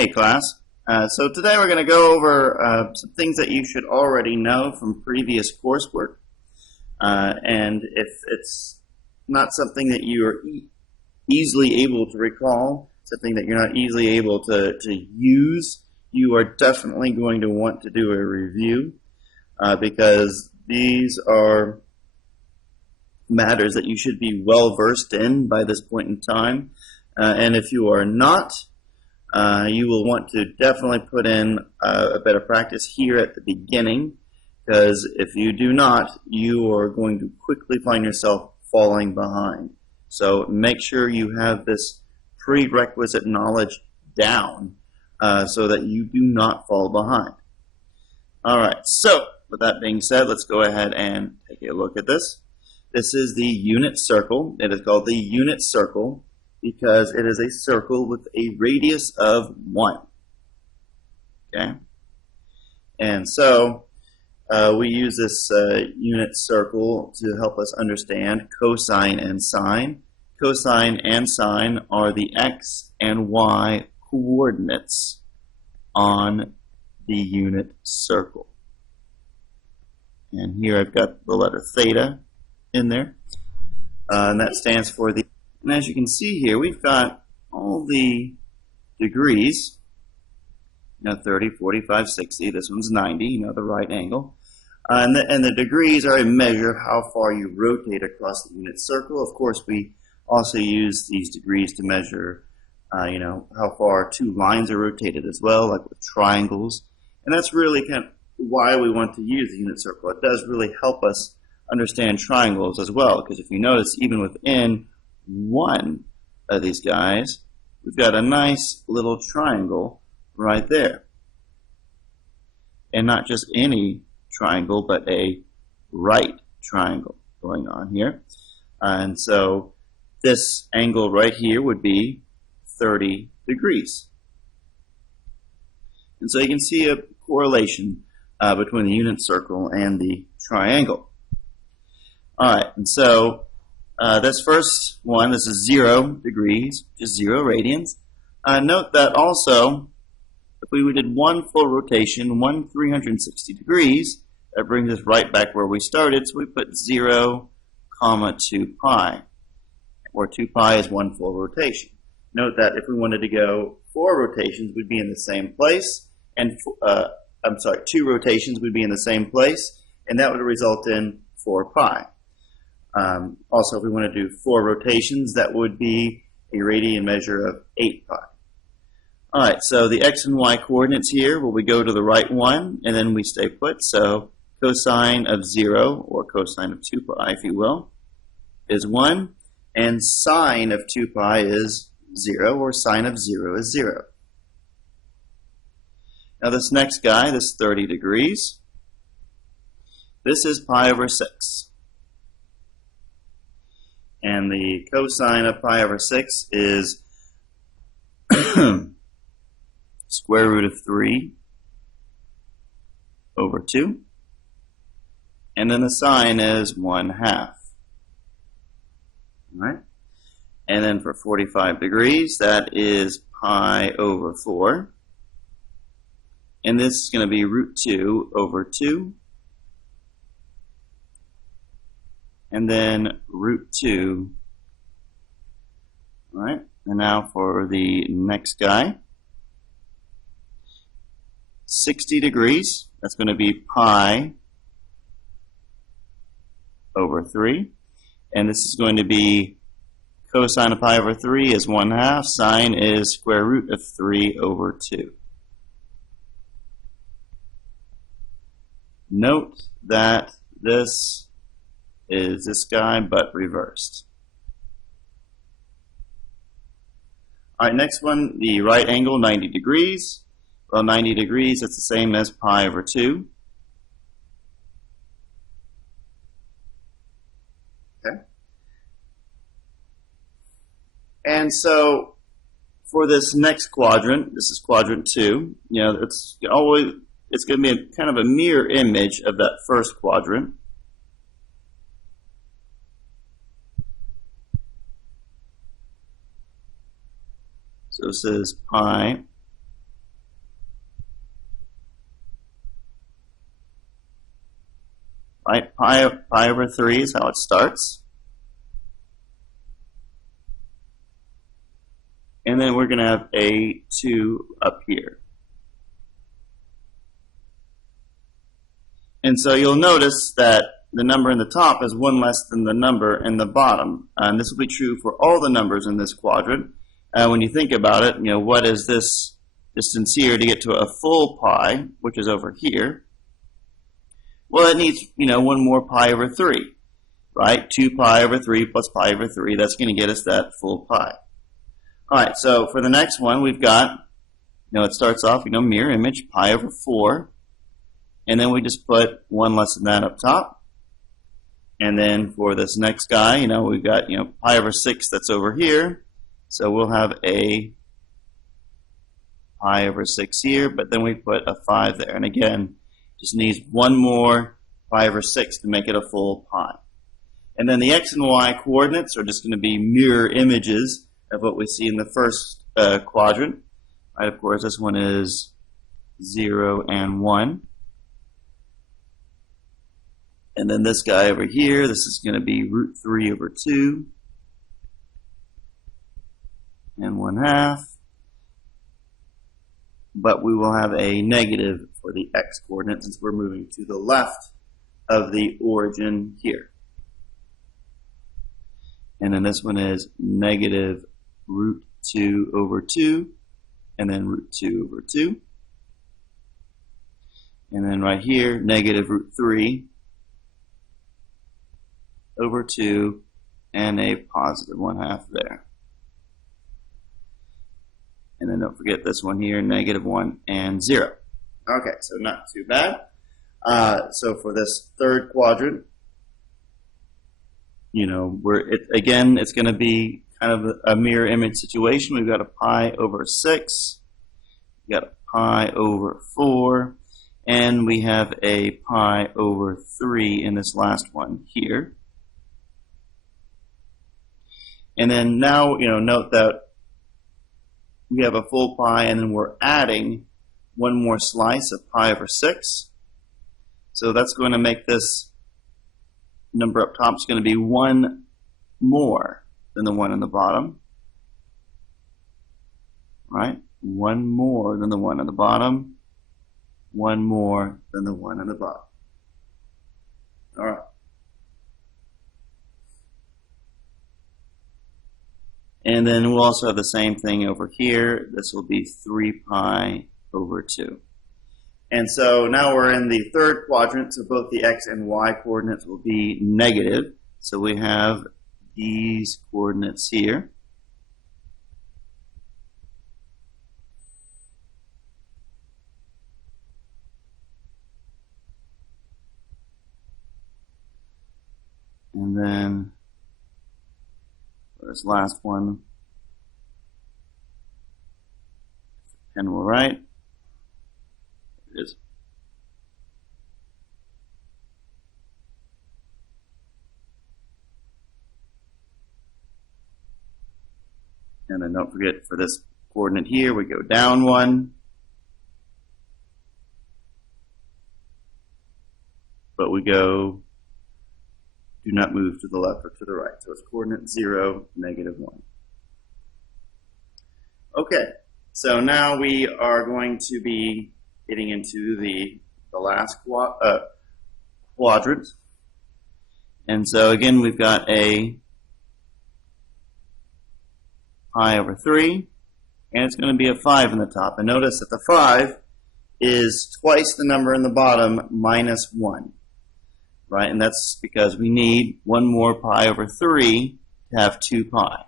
Hey class, so today we're going to go over some things that you should already know from previous coursework, and if it's not something that you are easily able to recall, something that you're not easily able to use, you are definitely going to want to do a review, because these are matters that you should be well versed in by this point in time, and if you are not, you will want to definitely put in a bit of practice here at the beginning, because if you do not, you are going to quickly find yourself falling behind. So make sure you have this prerequisite knowledge down so that you do not fall behind. Alright, so with that being said, let's go ahead and take a look at this. This is the unit circle. It is called the unit circle because it is a circle with a radius of 1. Okay? And so we use this unit circle to help us understand cosine and sine. Cosine and sine are the x and y coordinates on the unit circle. And here I've got the letter theta in there, and that stands for the. And as you can see here, we've got all the degrees, 30, 45, 60. This one's 90, the right angle. And the degrees are a measure of how far you rotate across the unit circle. Of course, we also use these degrees to measure, how far two lines are rotated as well, like with triangles. And that's really kind of why we want to use the unit circle. It does really help us understand triangles as well, because if you notice, even within one of these guys, we've got a nice little triangle right there. And not just any triangle, but a right triangle going on here. And so this angle right here would be 30 degrees. And so you can see a correlation between the unit circle and the triangle. Alright, and so this first one, this is 0 degrees, just 0 radians. Note that also, if we did one full rotation, 360 degrees, that brings us right back where we started, so we put 0, 2 pi, where 2 pi is one full rotation. Note that if we wanted to go 4 rotations, we'd be in the same place, and 2 rotations would be in the same place, and that would result in 4 pi. Also, if we want to do 4 rotations, that would be a radian measure of 8 pi. Alright, so the x and y coordinates here, well, we go to the right one, and then we stay put. So cosine of 0, or cosine of 2 pi, if you will, is 1, and sine of 2 pi is 0, or sine of 0 is 0. Now this next guy, this 30 degrees, this is pi over 6. And the cosine of pi over 6 is square root of 3 over 2. And then the sine is 1/2. Alright? And then for 45 degrees, that is pi over 4. And this is going to be root 2 over 2. And then root 2. All right, and now for the next guy, 60 degrees, that's going to be pi over 3. And this is going to be cosine of pi over 3 is 1/2, sine is square root of 3 over 2. Note that this is this guy, but reversed. Alright, next one, the right angle, 90 degrees. Well, 90 degrees, it's the same as pi over 2. Okay. And so, for this next quadrant, this is quadrant 2, it's going to be kind of a mirror image of that first quadrant. So this is pi right? Pi over 3 is how it starts. And then we're going to have a 2 up here. And so you'll notice that the number in the top is 1 less than the number in the bottom. And this will be true for all the numbers in this quadrant. When you think about it, what is this distance here to get to a full pi, which is over here? Well, it needs, 1 more pi over 3, right? 2 pi over 3 plus pi over 3, that's going to get us that full pi. All right, so for the next one, we've got, it starts off, mirror image, pi over 4. And then we just put 1 less than that up top. And then for this next guy, we've got, pi over 6 that's over here. So we'll have a pi over 6 here, but then we put a 5 there. And again, just needs 1 more pi over 6 to make it a full pi. And then the x and y coordinates are just going to be mirror images of what we see in the first quadrant. Right, of course, this one is 0 and 1. And then this guy over here, this is going to be root 3 over 2 and 1/2. But we will have a negative for the x coordinate since we're moving to the left of the origin here. And then this one is negative root 2 over 2 and then root 2 over 2. And then right here, negative root 3 over 2 and a positive 1/2 there. And then don't forget this one here, negative 1 and 0. Okay, so not too bad. So for this third quadrant, again, it's going to be kind of a mirror image situation. We've got a pi over 6, we've got a pi over 4, and we have a pi over 3 in this last one here. And then now, note that we have a full pi, and then we're adding 1 more slice of pi over 6. So that's going to make this number up top is going to be 1 more than the one in the bottom. Right? 1 more than the one in the bottom. 1 more than the one in the bottom. All right. And then we'll also have the same thing over here. This will be 3 pi over 2. And so now we're in the third quadrant, so both the x and y coordinates will be negative. So we have these coordinates here. And then this last one, pen will write. It is. And then don't forget for this coordinate here, we go down 1. But we go, do not move to the left or to the right. So it's coordinate 0, negative 1. Okay, so now we are going to be getting into the last quadrant. And so again, we've got a pi over 3, and it's going to be a 5 in the top. And notice that the 5 is twice the number in the bottom minus 1. Right, and that's because we need 1 more pi over 3 to have 2 pi.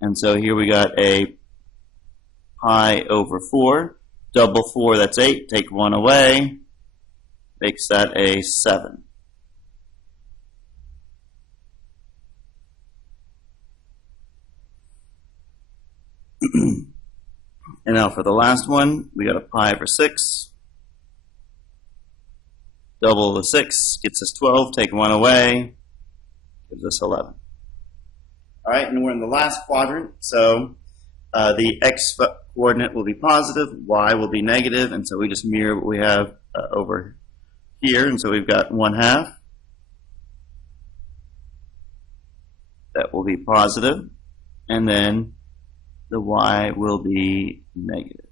And so here we got a pi over 4. Double 4, that's 8. Take 1 away. Makes that a 7. And now for the last one, we got a pi over 6. Double the 6 gets us 12. Take 1 away. Gives us 11. All right, and we're in the last quadrant. So the x coordinate will be positive, y will be negative, and so we just mirror what we have over here, and so we've got 1/2. That will be positive, and then the y will be negative.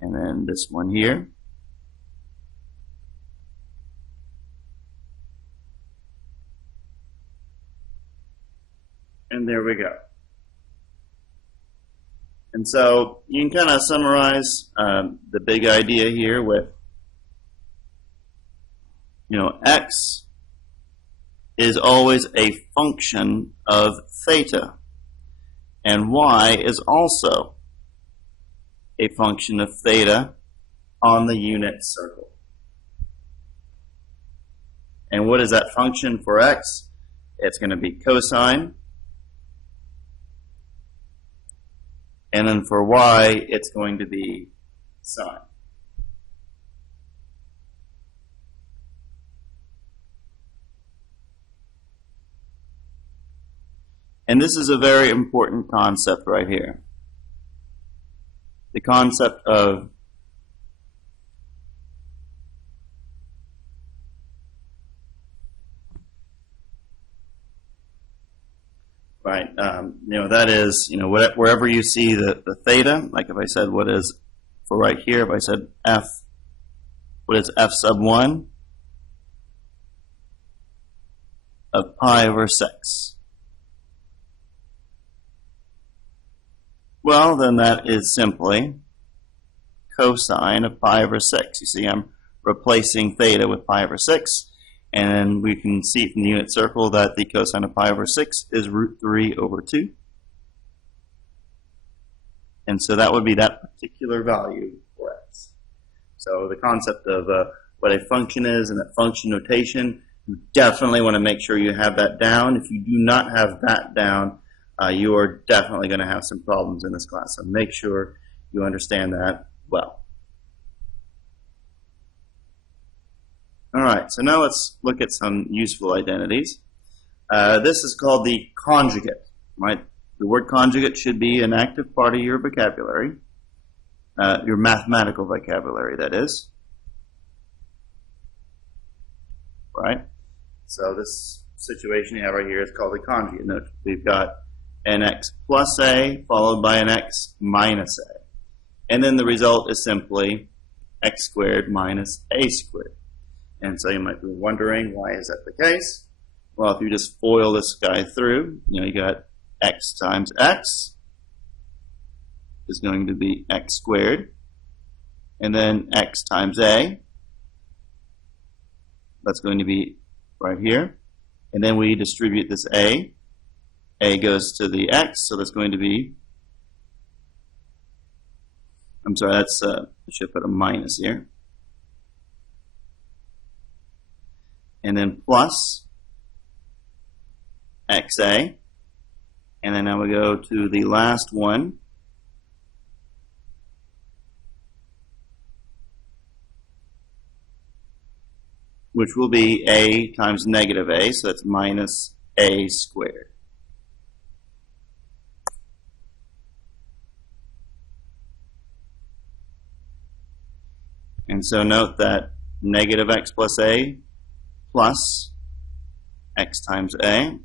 And then this one here. And there we go. And so you can kind of summarize the big idea here with, x is always a function of theta, and y is also a function of theta on the unit circle. And what is that function for x? It's going to be cosine. And then for y, it's going to be sine. And this is a very important concept right here. The concept of that is, wherever you see the theta, like if I said what is, for right here, if I said f, what is f sub 1 of pi over 6? Well, then that is simply cosine of pi over 6. You see, I'm replacing theta with pi over 6. And we can see from the unit circle that the cosine of pi over 6 is root 3 over 2. And so that would be that particular value for x. So the concept of what a function is and that function notation, you definitely want to make sure you have that down. If you do not have that down, you are definitely going to have some problems in this class. So make sure you understand that well. All right, so now let's look at some useful identities. This is called the conjugate, right? The word conjugate should be an active part of your vocabulary, your mathematical vocabulary, that is. Right? So this situation you have right here is called a conjugate. Note we've got an x plus a followed by an x minus a. And then the result is simply x squared minus a squared. And so you might be wondering, why is that the case? Well, if you just FOIL this guy through, you got x times x is going to be x squared. And then x times a, that's going to be right here. And then we distribute this a. A goes to the x, so that's going to be, I'm sorry, that's, I should put a minus here. And then plus xa, and then now we go to the last one, which will be a times negative a, so that's minus a squared. And so note that negative x plus a plus x times a.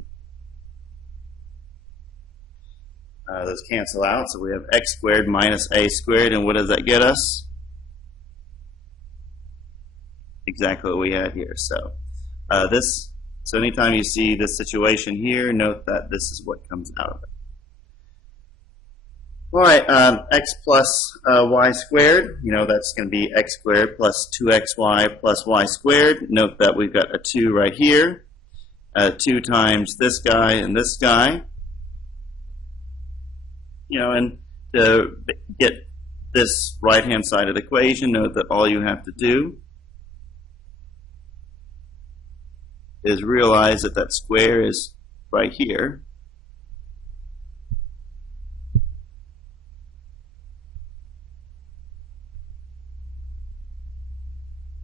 Those cancel out, so we have x squared minus a squared, and what does that get us? Exactly what we had here. So so anytime you see this situation here, note that this is what comes out of it. All right, x plus y squared, that's going to be x squared plus 2xy plus y squared. Note that we've got a 2 right here, 2 times this guy and this guy. And to get this right-hand side of the equation, note that all you have to do is realize that that square is right here.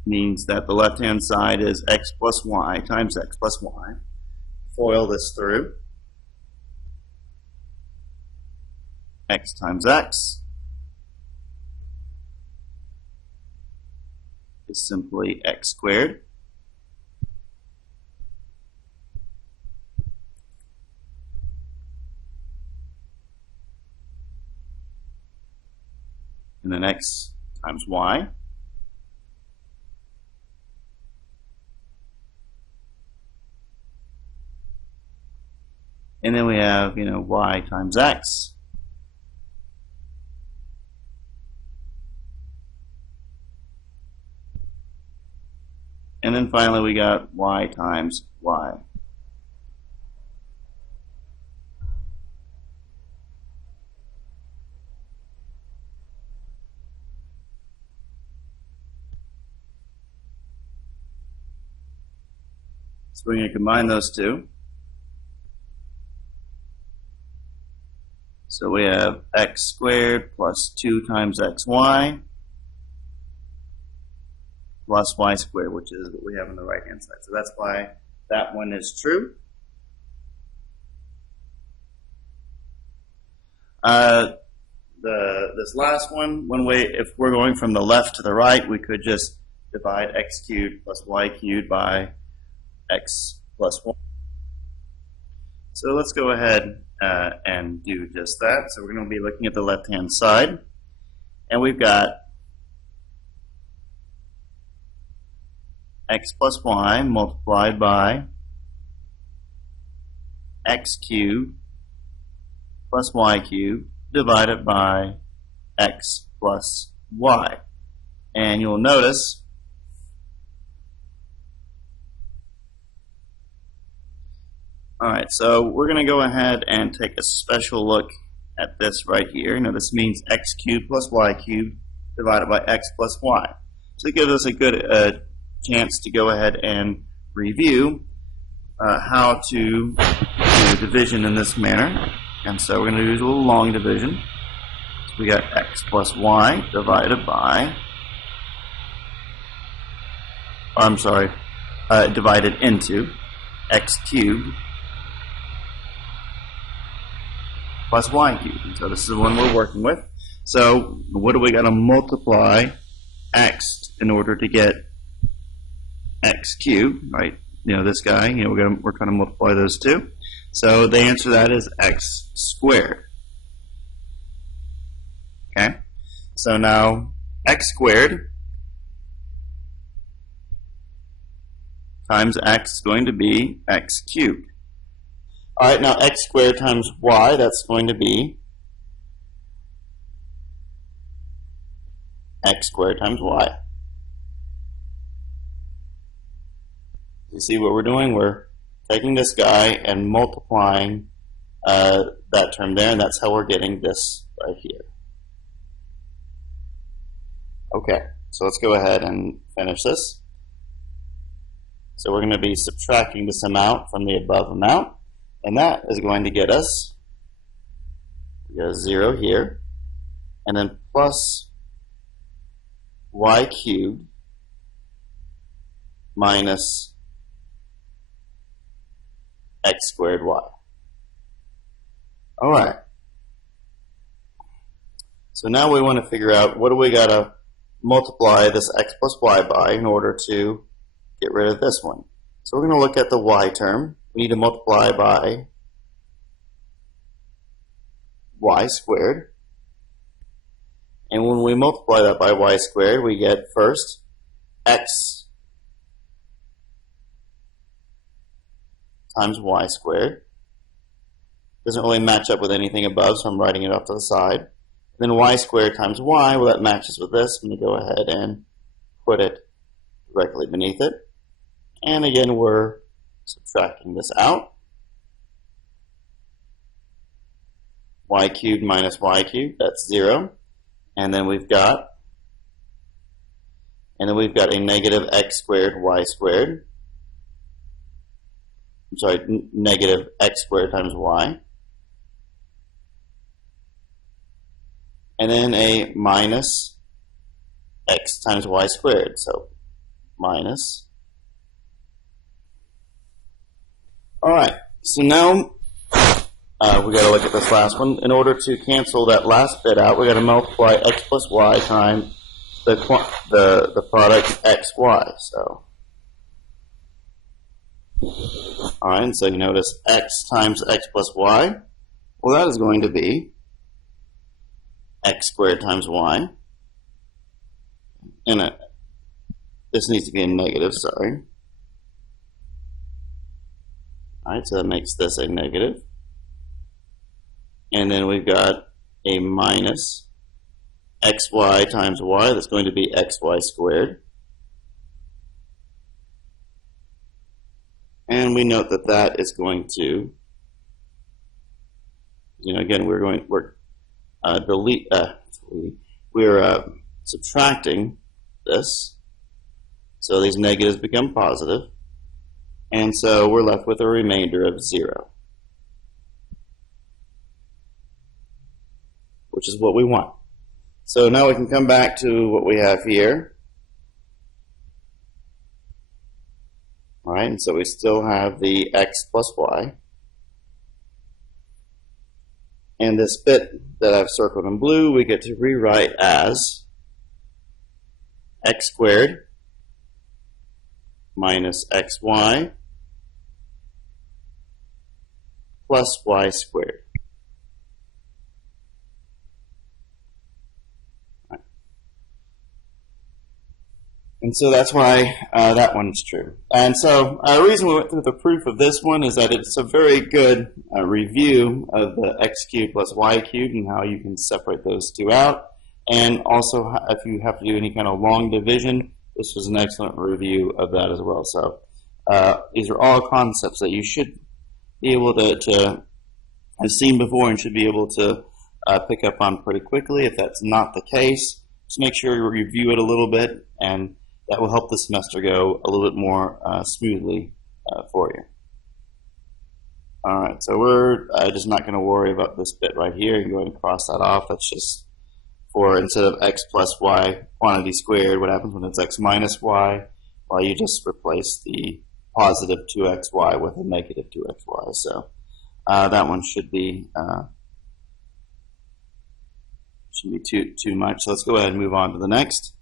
Means that the left-hand side is x plus y times x plus y. FOIL this through. X times x. is simply x squared. And then x times y. And then we have, y times x. And then finally we got y times y. So we're going to combine those two. So we have x squared plus 2 times xy plus y squared, which is what we have on the right hand side. So that's why that one is true. This last one, if we're going from the left to the right, we could just divide x cubed plus y cubed by x plus 1. So let's go ahead and do just that. So we're going to be looking at the left-hand side, and we've got x plus y multiplied by x cubed plus y cubed divided by x plus y. And you'll notice alright, so we're going to go ahead and take a special look at this right here. This means x cubed plus y cubed divided by x plus y. So it gives us a good chance to go ahead and review how to do division in this manner. And so we're going to use a little long division. So we got x plus y divided by, divided into x cubed plus y cubed. So this is the one we're working with. So what do we got to multiply x in order to get x cubed, right? This guy, we're going to multiply those two. So the answer to that is x squared. Okay? So now x squared times x is going to be x cubed. Alright, now x squared times y, that's going to be x squared times y. You see what we're doing? We're taking this guy and multiplying that term there, and that's how we're getting this right here. Okay, so let's go ahead and finish this. So we're going to be subtracting this amount from the above amount, and that is going to get us, we got a 0 here, and then plus y cubed minus x squared y. Alright. So now we want to figure out what do we got to multiply this x plus y by in order to get rid of this one. So we're going to look at the y term. We need to multiply by y squared. And when we multiply that by y squared, we get first x times y squared. Doesn't really match up with anything above, so I'm writing it off to the side. Then y squared times y, well, that matches with this. I'm going to go ahead and put it directly beneath it. And again, we're subtracting this out. Y cubed minus y cubed, that's 0. And then we've got a negative x squared y squared. Negative x squared times y. And then a minus x times y squared. So minus. Alright, so now we got to look at this last one. In order to cancel that last bit out, we got to multiply x plus y times the product x, y. So, all right, and so you notice x times x plus y. Well, that is going to be x squared times y. And this needs to be a negative, sorry. All right, so that makes this a negative. And then we've got a minus xy times y. That's going to be xy squared. And we note that that is going to, again, we're subtracting this. So these negatives become positive. And so we're left with a remainder of 0. Which is what we want. So now we can come back to what we have here. All right, and so we still have the x plus y. And this bit that I've circled in blue, we get to rewrite as x squared minus xy plus y squared. And so that's why that one's true. And so the reason we went through the proof of this one is that it's a very good review of the x cubed plus y cubed and how you can separate those two out. And also, if you have to do any kind of long division, this was an excellent review of that as well. So these are all concepts that you should be able to have seen before and should be able to pick up on pretty quickly. If that's not the case, just make sure you review it a little bit, and that will help the semester go a little bit more smoothly for you. All right, so we're just not going to worry about this bit right here. You can go ahead and cross that off. That's just for instead of x plus y quantity squared, what happens when it's x minus y? Well, you just replace the positive 2xy with a negative 2xy. So that one should be too much. So let's go ahead and move on to the next.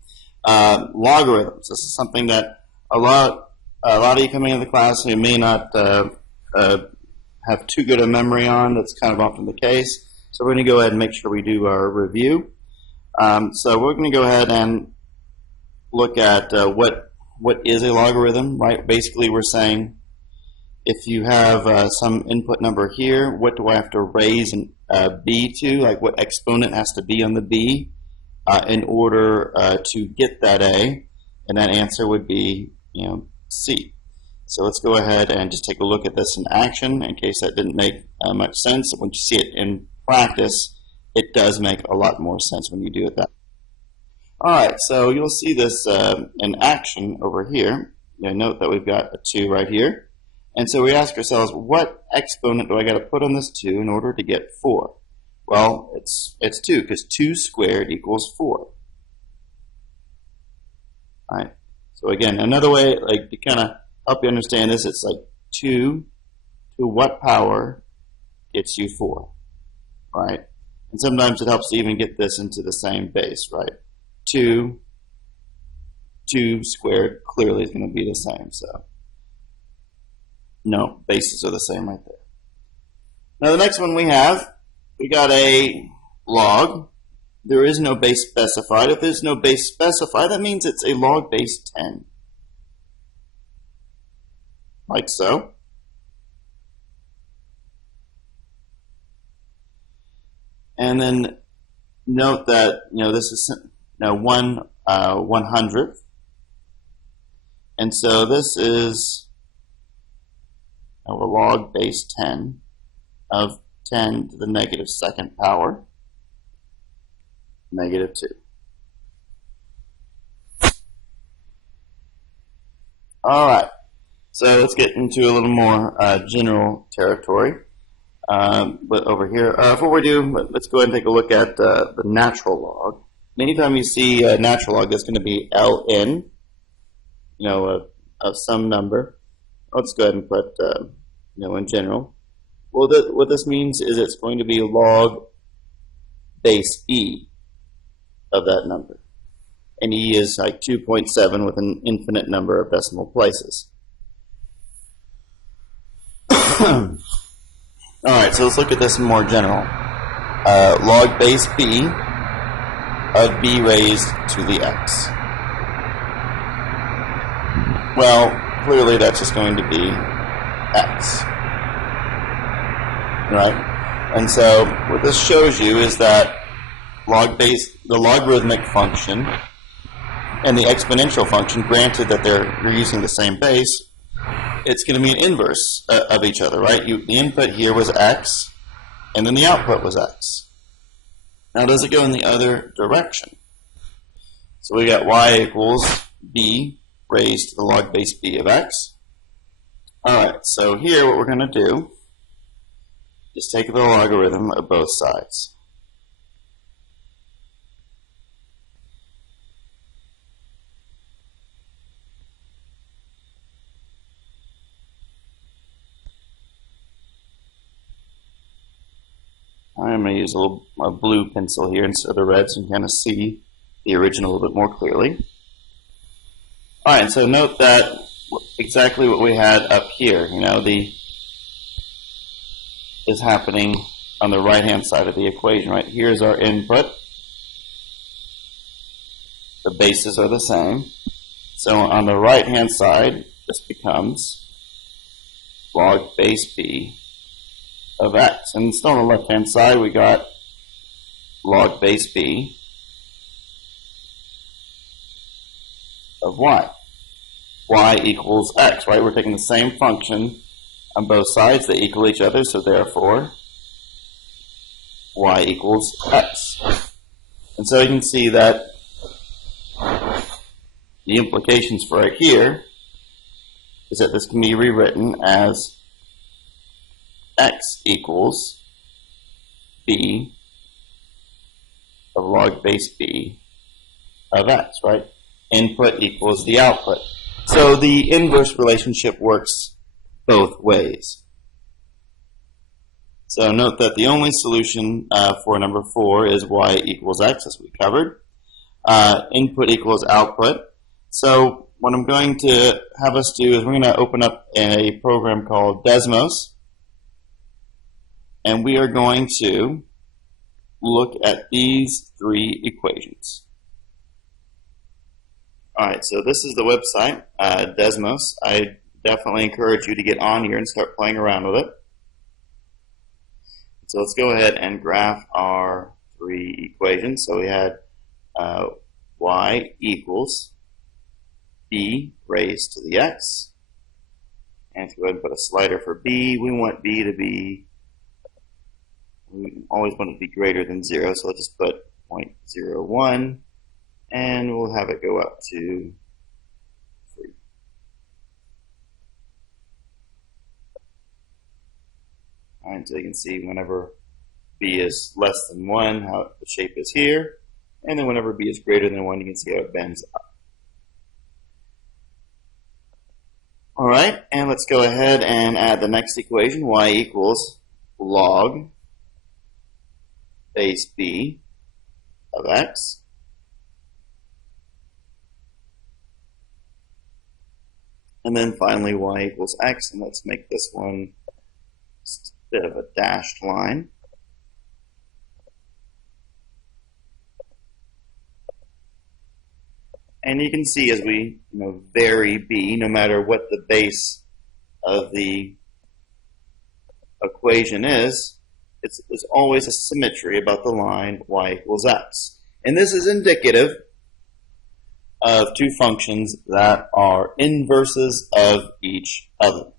Logarithms. This is something that a lot of you coming into the class who may not have too good a memory on. That's kind of often the case. So we're going to go ahead and make sure we do our review. So we're going to go ahead and look at what is a logarithm, right? Basically, we're saying if you have some input number here, what do I have to raise an b to? Like what exponent has to be on the b in order to get that a? And that answer would be, c. So let's go ahead and just take a look at this in action in case that didn't make much sense. When you see it in practice, it does make a lot more sense when you do it that way. All right, so you'll see this in action over here. Note that we've got a 2 right here. And so we ask ourselves, what exponent do I got to put on this 2 in order to get 4? Well, it's 2, because 2 squared equals 4. All right. So again, another way to kind of help you understand this, it's like 2 to what power gets you 4, right? And sometimes it helps to even get this into the same base, right? 2 squared clearly is going to be the same, so no, bases are the same right there. Now the next one we got a log. There is no base specified. If there's no base specified, that means it's a log base 10. Like so. And then note that this is now 1/100th, and so this is a log base 10 of 10 to the negative second power, negative 2. All right, so let's get into a little more general territory. But over here, before we do, let's go ahead and take a look at the natural log. Anytime you see a natural log, that's going to be ln, of some number. Let's go ahead and put, in general. Well, what this means is it's going to be log base e of that number. and E is like 2.7 with an infinite number of decimal places. Alright, so let's look at this in more general. Log base b of b raised to the x. Well, clearly that's just going to be x. Right? And so what this shows you is that the logarithmic function and the exponential function, granted that they're using the same base, it's going to be an inverse of each other, right? The input here was x, and then the output was x. Now, does it go in the other direction? So we got y equals b raised to the log base b of x. All right, so here what we're going to do is take the logarithm of both sides. I'm going to use a blue pencil here instead of the red so you can kind of see the original a little bit more clearly. Alright, so note that exactly what we had up here, is happening on the right-hand side of the equation, right? Here's our input. The bases are the same. So on the right-hand side, this becomes log base b of x. And still on the left-hand side, we got log base b of y. Y equals x, right? We're taking the same function on both sides. They equal each other, so therefore y equals x. And so you can see that the implications for right here is that this can be rewritten as x equals b of log base b of x, right? Input equals the output. So the inverse relationship works both ways. So note that the only solution for number 4 is y equals x, as we covered. Input equals output. So what I'm going to have us do is we're going to open up a program called Desmos. And we are going to look at these 3 equations. Alright, so this is the website, Desmos. I definitely encourage you to get on here and start playing around with it. So let's go ahead and graph our 3 equations. So we had y equals b raised to the x. And if you go ahead and put a slider for b, we want b to be, we always want it to be greater than 0, so let's just put 0.01, and we'll have it go up to 3. Alright, so you can see whenever b is less than 1, how the shape is here, and then whenever b is greater than 1, you can see how it bends up. Alright, and let's go ahead and add the next equation, y equals log base b of x. And then finally y equals x, and let's make this one just a bit of a dashed line. And you can see as we vary b, no matter what the base of the equation is, it's always a symmetry about the line y equals x. And this is indicative of 2 functions that are inverses of each other.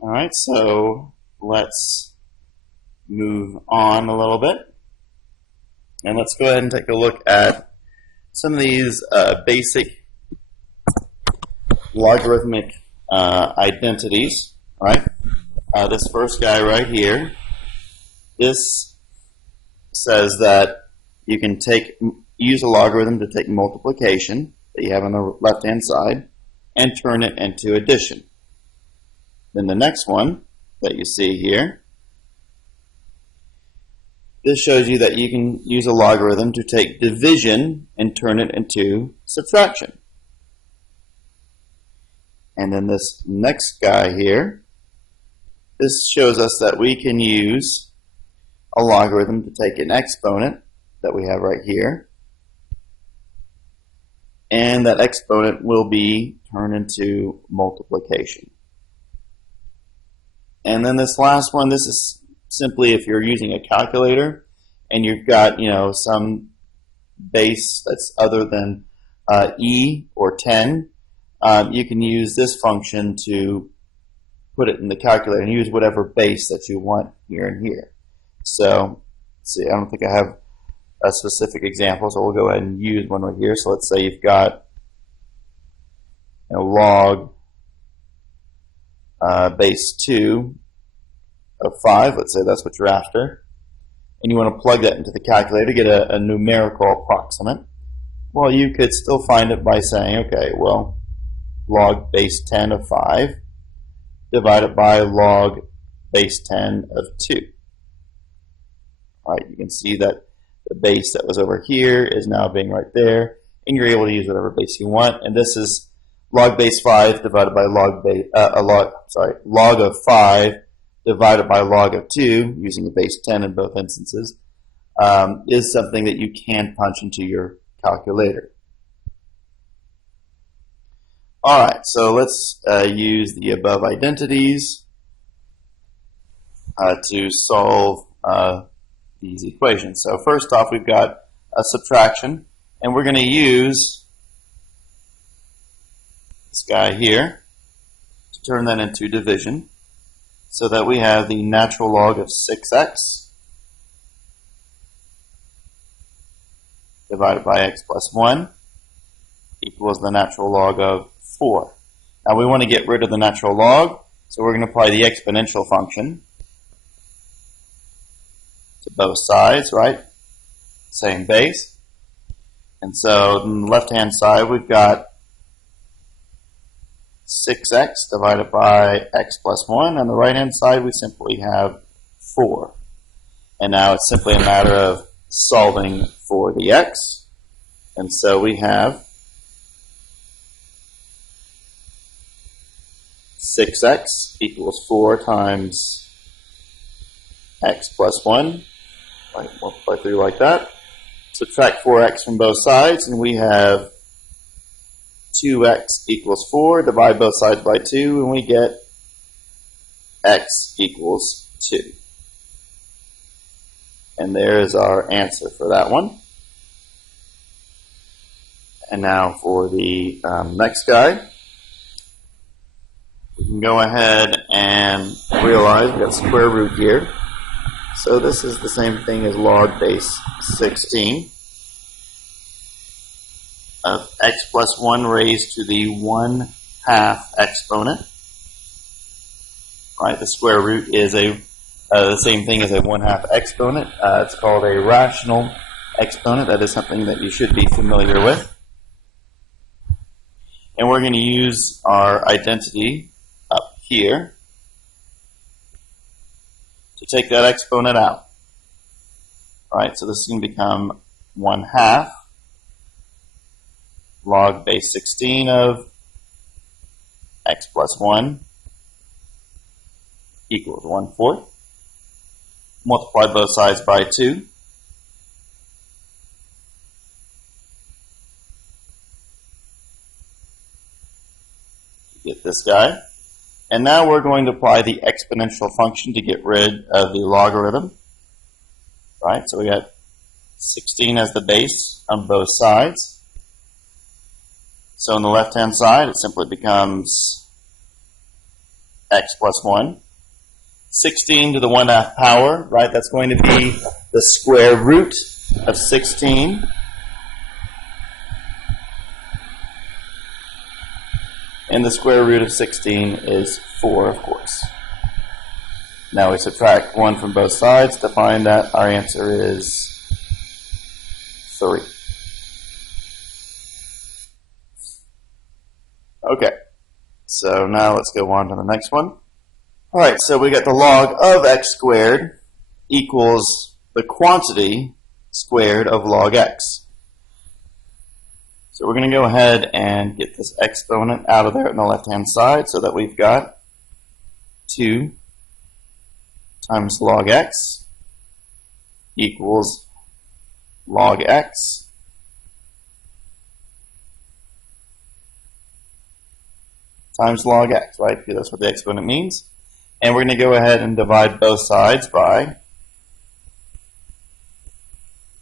Alright, so let's move on a little bit. And let's go ahead and take a look at some of these basic logarithmic identities. Right? This first guy right here, this says that you can use a logarithm to take multiplication that you have on the left-hand side and turn it into addition. Then the next one that you see here this shows you that you can use a logarithm to take division and turn it into subtraction. And then this next guy here, this shows us that we can use a logarithm to take an exponent that we have right here, and that exponent will be turned into multiplication. And then this last one, this is simply if you're using a calculator and you've got, some base that's other than e or 10, you can use this function to put it in the calculator and use whatever base that you want here and here. So, let's see, I don't think I have a specific example, so we'll go ahead and use one right here. So let's say you've got log base 2 of 5. Let's say that's what you're after. And you want to plug that into the calculator to get a numerical approximate. Well, you could still find it by saying, okay, well, log base 10 of 5 divided by log base 10 of 2. All right, you can see that the base that was over here is now being right there, and you're able to use whatever base you want. And this is log base 5 divided by log of 5 divided by log of 2, using a base 10 in both instances, is something that you can punch into your calculator. All right, so let's use the above identities to solve these equations. So first off, we've got a subtraction, and we're going to use this guy here to turn that into division, so that we have the natural log of 6x divided by x plus 1 equals the natural log of 4. Now we want to get rid of the natural log, so we're going to apply the exponential function to both sides, right? Same base. And so on the left-hand side, we've got 6x divided by x plus 1. On the right-hand side, we simply have 4. And now it's simply a matter of solving for the x. And so we have 6x equals 4 times x plus 1. Right, multiply through like that. Subtract 4x from both sides, and we have 2x equals 4. Divide both sides by 2, and we get x equals 2. And there is our answer for that one. And now for the next guy, we can go ahead and realize we've got square root here. So this is the same thing as log base 16 of x plus 1 raised to the 1/2 exponent. Right, the square root is the same thing as a 1/2 exponent. It's called a rational exponent. That is something that you should be familiar with. And we're going to use our identity up here to take that exponent out. All right, so this is going to become 1/2 log base 16 of x plus 1 equals 1/4. Multiply both sides by 2. Get this guy. And now we're going to apply the exponential function to get rid of the logarithm. Right, so we got 16 as the base on both sides. So on the left-hand side, it simply becomes x plus 1. 16 to the 1/2 power, right? That's going to be the square root of 16. And the square root of 16 is 4, of course. Now we subtract 1 from both sides to find that our answer is 3. Okay, so now let's go on to the next one. All right, so we got the log of x squared equals the quantity squared of log x. So we're going to go ahead and get this exponent out of there on the left-hand side so that we've got 2 times log x equals log x times log x, right? Because that's what the exponent means. And we're going to go ahead and divide both sides by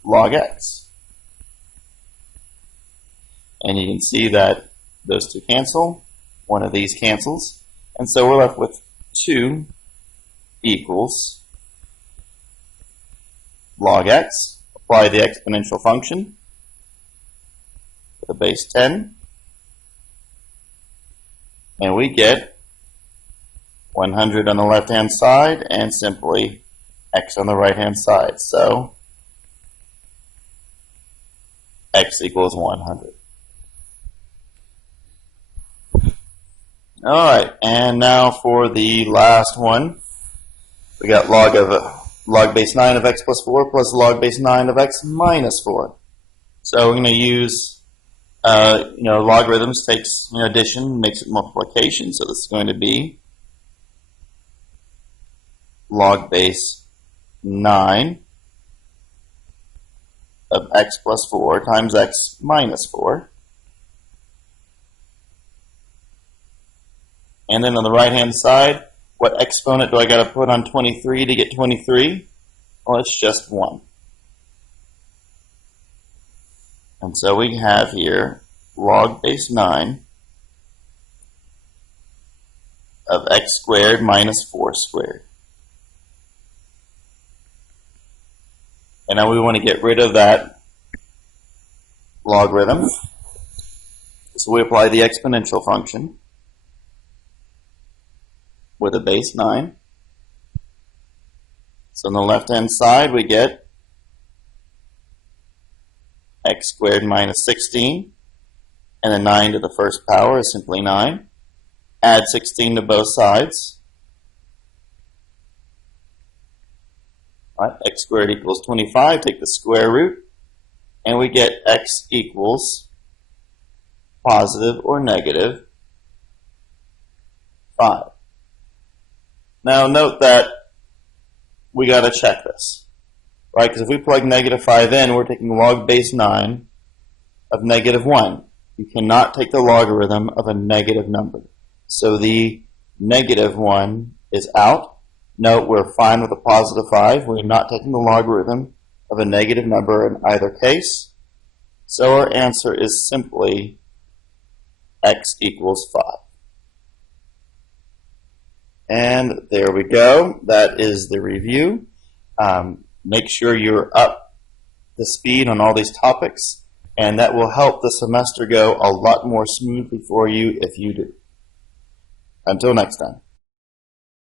log x. And you can see that those two cancel. One of these cancels. And so we're left with 2 equals log x. Apply the exponential function with a base 10. And we get 100 on the left-hand side and simply x on the right-hand side. So x equals 100. Alright, and now for the last one. We got log base 9 of x plus 4 plus log base 9 of x minus 4. So we're going to use, logarithms takes addition, makes it multiplication. So this is going to be log base 9 of x plus 4 times x minus 4. And then on the right-hand side, what exponent do I got to put on 23 to get 23? Well, it's just 1. And so we have here log base 9 of x squared minus 4 squared. And now we want to get rid of that logarithm. So we apply the exponential function with a base 9. So on the left-hand side, we get x squared minus 16. And then 9 to the first power is simply 9. Add 16 to both sides. All right, x squared equals 25. Take the square root. And we get x equals positive or negative 5. Now note that we got to check this, right? Because if we plug negative 5 in, we're taking log base 9 of negative 1. You cannot take the logarithm of a negative number. So the negative 1 is out. Note we're fine with a positive 5. We're not taking the logarithm of a negative number in either case. So our answer is simply x equals 5. And there we go. That is the review. Make sure you're up to speed on all these topics, and that will help the semester go a lot more smoothly for you if you do. Until next time.